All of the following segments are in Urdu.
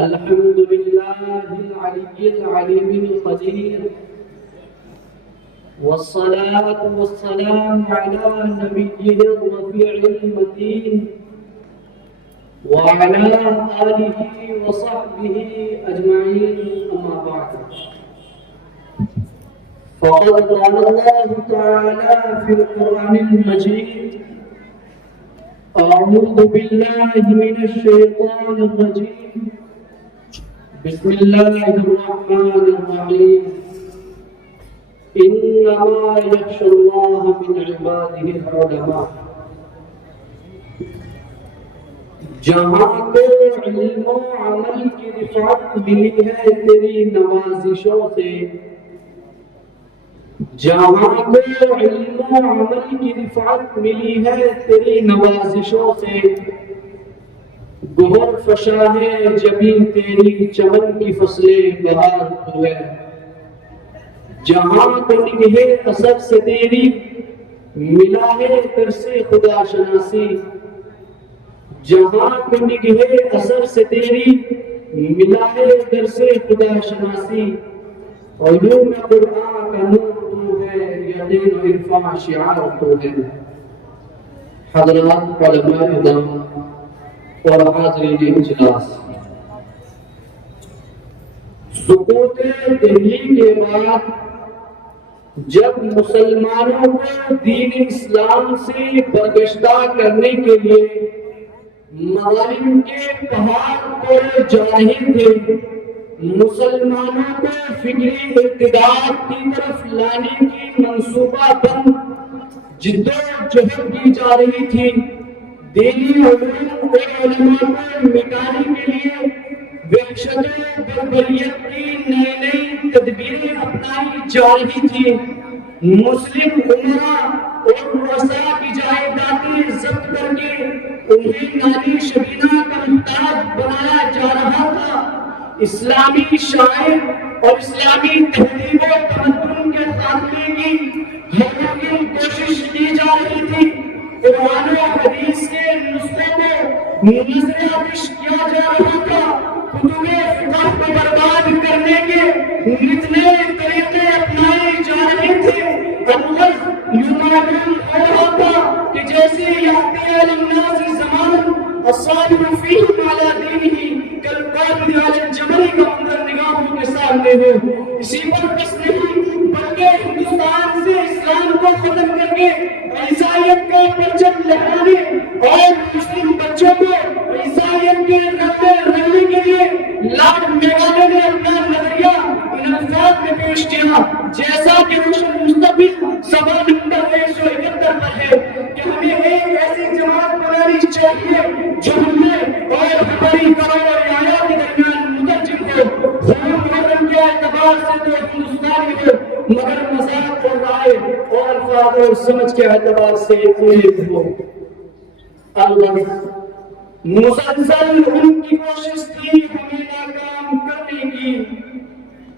الحمد لله العلي العليم القدير، والصلاة والسلام على نبيه الرفيع المتين وعلى آله وصحبه أجمعين، أما بعد. فقد قال الله تعالى في القرآن المجيد: أعوذ بالله من الشيطان الرجيم، بسم الله الرحمن الرحيم. إنما يخشى الله من عباده العلماء. جہاں کو علم و عمل کی رفعت ملی ہے تیری نوازشوں سے، جہاں کو علم و عمل کی رفعت ملی ہے تیری نوازشوں سے، گہر فشاں ہے جبیں تیری چمن کی فصلیں بہار تو ہے. جہاں کو نگہ اثر سے تیری ملا ہے ترس خدا شناسی، جہاں کو نگہ اثر سے تیری ملا ہے درس خدا شناسی. علوم قرآن کا نور تو ہے، یقین و عرفان شعار تو ہے. حضرات علماء ادام اور حاضرین اجلاس، سقوط دہلی کے بعد جب مسلمانوں کو دین اسلام سے برگشتہ کرنے کے لیے مظالم کے پہاڑ توڑے جا رہے تھے، مسلمانوں کو فکری اقتدار کی طرف لانے کی منصوبہ بند جدوجہد کی جا رہی تھی، دینی علوم اور علماء کو مٹانے کے لیے وحشت و بربریت کی نئی نئی تدبیریں اپنائی جا رہی تھی، مسلم امراء اور رؤساء کی جائیدادیں ضبط کر کے انہیں ناری شبینہ کا محتاج بنایا جا رہا تھا، اسلامی شاعر اور اسلامی تہذیب و تمدن کے خاتمے کی ممکن کوشش کی جا رہی تھی، قرآن و حدیث کے نسخوں کو نظر آتش کیا جا رہا تھا، کتب فقہ کو برباد کرنے کے نتنے طریقے اپنائے جا رہے تھے. الغرض یوں معلوم ہو رہا تھا کہ جیسے یأتی علی الناس زمان الصابر فیہم علی دینہ کالقابض علی الجمر کا منظر نگاہوں کے سامنے ہو. اسی پر بس نہیں بلکہ ہندوستان سے اسلام کو ختم کر کے عیسائیت کا پرچم لہرانے اور مسلم بچوں کو عیسائیت کے رنگے رنگنے کے لیے لارڈ میگالے نے اپنا نظریہ ان الفاظ میں پیش کیا، جیسا کہ روشن مستقبل سوال نمبر 171 پر ہے کہ ہمیں ایک ایسی جماعت بنانی چاہیے جو ہمیں اور ہماری قوم اور رعایا کے درمیان مترجم ہو، خون وطن کے اعتبار سے تو ہندوستانی ہو مگر مذاق اور رائے اور الفاظ اور سمجھ کے اعتبار سے ایک ہو. الغرض مسلسل ان کی کوشش تھی ہمیں ناکام کرنے کی،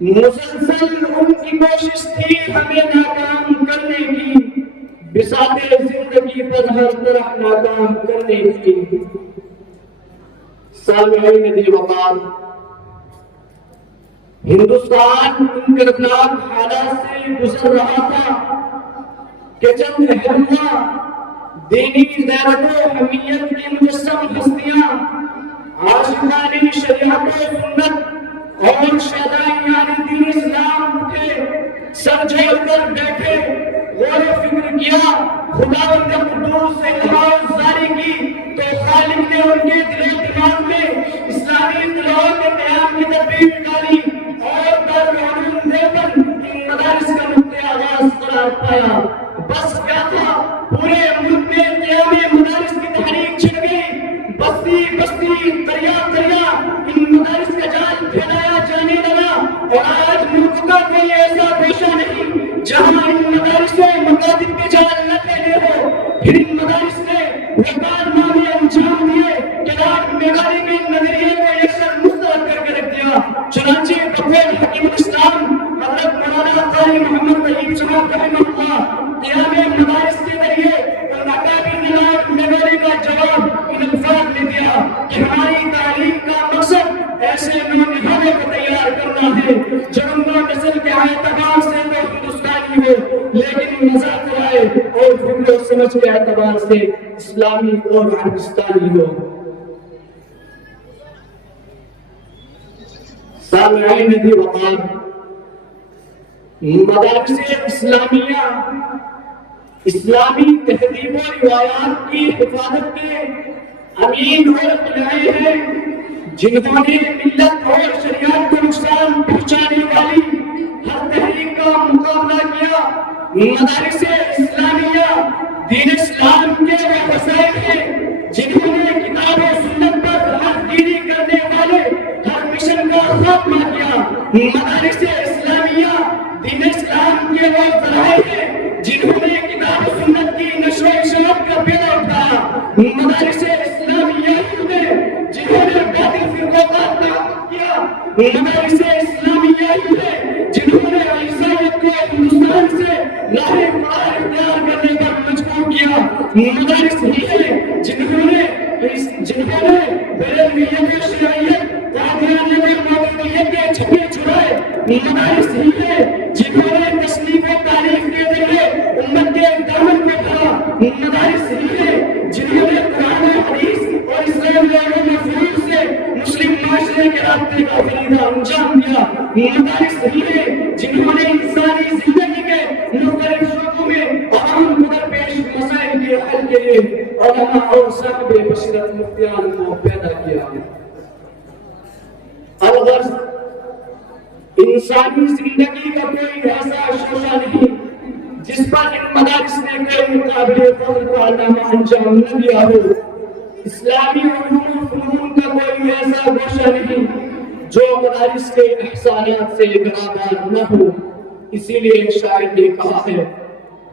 مسلسل ان کی کوشش تھی ہمیں ناکام کرنے کی، بساط زندگی پر ہر طرح ناکام کرنے کی. سامعین دی وقار، ہندوستان ان کردناک حالات سے گزر رہا تھا کہ چند اہلیہ دینی غیرت و حمیت کی مجسم ہستیاں عاشقان شریعت و سنت اور شیدائیان دین اسلام کے سر جوڑ کر بیٹھے، غور و فکر کیا، خداوند قدوس سے نماز جاری کی تو خالق نے ان کے دل و دماغ میں اسلامی اطلاعات کے قیام کی تدبیر ڈالی اور دارالعلوم دیوبند ان مدارس کا نقطۂ آغاز قرار پایا. بس کیا تھا، پورے ملک میں قیام مدارس کی تحریک چھڑ گئی، بستی بستی دریا دریا ان مدارس کا جال پھیلایا جانے لگا، اور آج ملک کا کوئی ایسا پیشہ نہیں جہاں ان مدارس سے مقاصد کے جال نہ پھیلے ہو. پھر ان مدارس نے وہ کارنامے انجام دیے کہ لارڈ میگالے کے نظریے کو یکسر مسترد کر کے رکھ دیا. چنانچہ کفیل حکیم الاسلام حضرت مولانا قاری محمد طیب صاحب رحمہ اللہ قیام مدارس کے ذریعے ان اکابر لارڈ میگالے کا جواب ان الفاظ میں دیا کہ ہماری تعلیم کا مقصد ایسے نونہالوں کو تیار کرنا ہے جو نو نسل کے اعتبار سے تو ہندوستانی ہو لیکن مذاق آئے اور فکر و سمجھ کے اعتبار سے اسلامی اور ہندوستانی ہو۔ سامعین دی وقار، مدارس اسلامیہ اسلامی تہذیب و روایات کی حفاظت کے امین اور قلعے ہیں جنہوں نے ملت اور شریعت کو نقصان پہنچانے والی ہر تحریک کا مقابلہ کیا۔ مدارس اسلامیہ دین اسلام کے وہ وسائل ہیں جنہوں نے کتاب و سنت پر حق گیری کرنے والے ہر مشن کا خاتمہ کیا۔ مدارس اسلامیہ دین اسلام کے وہ ذرائع ہیں جنہوں نے کتاب و سنت کی نشر و اشاعت کا بیڑا اٹھایا۔ مدارس اسلامیہ نے جنہوں نے باطل فرقوں کا تعاقب کیا۔ مدارس اسلامیہ نے جنہوں نے عیسائیت کو ہندوستان سے لاہے فرار اختیار کرنے پر مجبور کیا۔ مدارس ہیں جنہوں نے بریلویت و شیعیت قادیانیت و مودودیت کے چھپے چھڑائے۔ مدارس ہیں جنہوں نے تصنیف و تاریخ کے ذریعے امت کے دامن میں پڑا۔ مدارس ہیں جنہوں نے قرآن و حدیث اور اسلام کے علوم و فنون سے مسلم معاشرے کے رابطے کا فریضہ انجام دیا۔ مدارس ہیں جنہوں نے انسانی زندگی کے مختلف شعبوں میں عوام کو درپیش مسائل کے حل کے لیے علماء اور صاحب بصیرت مفتیان کو پیدا کیا۔ الغرض انسانی زندگی کا کوئی ایسا شعبہ نہیں جس پر ان مدارس نے کوئی قابل فخر کارنامہ انجام نہ دیا ہو۔ اسلامی علوم و فنون کا کوئی ایسا گوشہ نہیں جو مدارس کے احسانات سے برابر نہ ہو۔ اسی لیے شاعر نے کہا ہے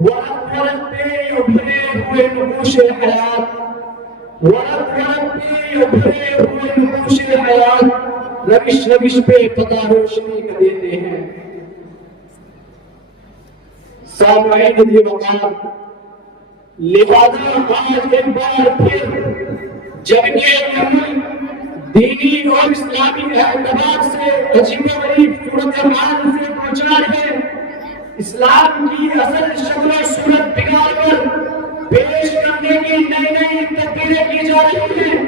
ورق ورق پہ ابھرے ہوئے نقوش حیات، ورق ورق پہ ابھرے ہوئے نقوش حیات، روش روش پہ پتہ روشنی کا دیتے ہیں۔ سامعین دی وقار، لہذا آج ایک بار پھر جب یہ ملک دینی اور اسلامی اعتبار سے عجیب و غریب صورتحال سے دوچار ہے، اسلام کی اصل شکل و صورت بگاڑ کر پیش کرنے کی نئی نئی تدبیریں کی جا رہی ہیں،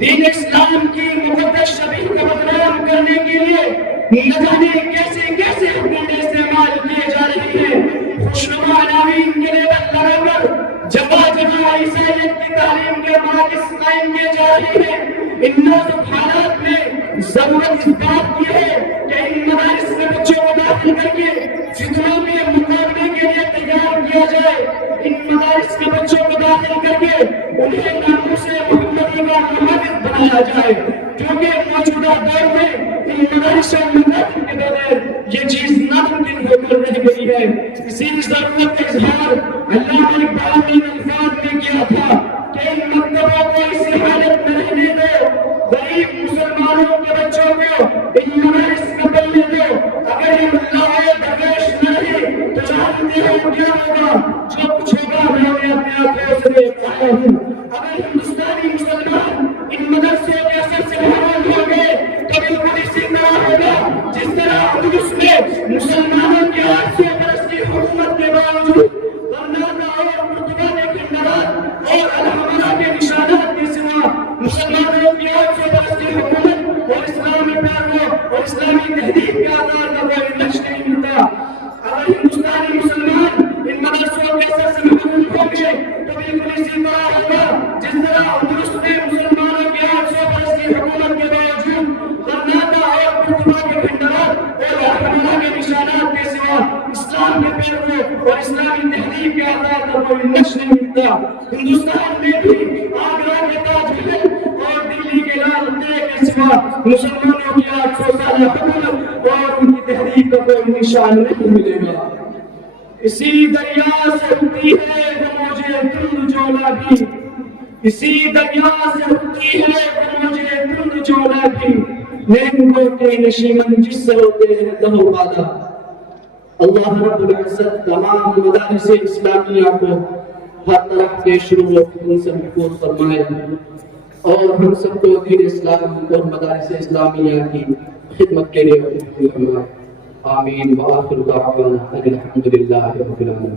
دین اسلام کی مقدس شبیہ کو بدنام کرنے کے لیے نہ جانے کیسے کیسے حکم استعمال کیے جا رہے ہیں، خوشنما عناوین کے لیبل لگا کر جگہ جگہ عیسائیت کی تعلیم کے مراکز قائم کیے جا رہے ہیں۔ ان نازک حالات میں ضرورت اس بات کی ہے کہ ان مدارس میں بچوں کو داخل کر کے فتنوں کے مقابلے کے لیے تیار کیا جائے۔ ان مدارس کے بچوں کو داخل کر کے انہیں ناموس محمدی کا محافظ بنایا جائے، کیونکہ موجودہ دور میں ان مدارس و مدارس کے بغیر یہ چیز ناممکن ہو کر رہ گئی ہے۔ اسی ضرورت کا اظہار علامہ اقبال نے الفاظ میں کیا تھا کہ ان مکتبوں کو اسی حالت میں رہنے دو، غریب مسلمانوں کے بچوں کو ان مدارس میں پڑھنے دو، اگر یہ اللہ درویش نہ رہے تو جانتے ہو کیا ہوگا، جو کچھ ہوگا میں اپنے آنکھوں سے دیکھ آیا ہوں۔ اگر ہندوستانی مسلمان ان مدرسوں کے اثر سے محروم ہو گئے تو بالکل اسی طرح ہوگا جس طرح اندلس میں مسلمانوں کے 800 برس کی حکومت کے باوجود غرناطہ اور قرطبہ کے کھنڈرات اور الحمرا کے نشانات کے سوا مسلمانوں کی 800 برس کی حکومت اور اسلامی پیاروں اور اسلامی تہذیب کے آدھار کا کوئی نقش نہیں ملتا۔ اگر ہندوستانی مسلمان ان مدرسوں کے اثر سے محروم ہوں گے تو بالکل اسی طرح ہوگا جس طرح اندلس میں مسلمانوں کی 800 برس کی حکومت کے باوجود غرناطہ اور قرطبہ کے کھنڈرات اور الحمرا کے نشانات کے سوا اسلام کے پیاروں اور اسلامی تہذیب کے آدھار کا کوئی نقش نہیں ملتا۔ ہندوستان میں بھی آگرہ کے تاج محل اور دلی کے لال قلعے کے سوا مسلمانوں کی 800 سالہ حکومت اور ان کی تحریک کا کوئی نشان نہیں ملے گا۔ اسی دریا سے اٹھتی ہے وہ مجھے تند جولا بھی، اسی دریا سے اٹھتی ہے وہ مجھے تند جولا بھی، نینگوں کے نشیمن جس سے ہوتے ہیں دہو بالا۔ اللہ رب العزت تمام مدارس اسلامیہ کو ہر طرح کے شرور و فتن سے محفوظ فرمائے۔ اور ہم سب کو دین اسلام اور مدارس اسلامیہ کی خدمت کے لیے فرمائے. آمین. وآخر دعوانا ان الحمد للہ رب العالمین.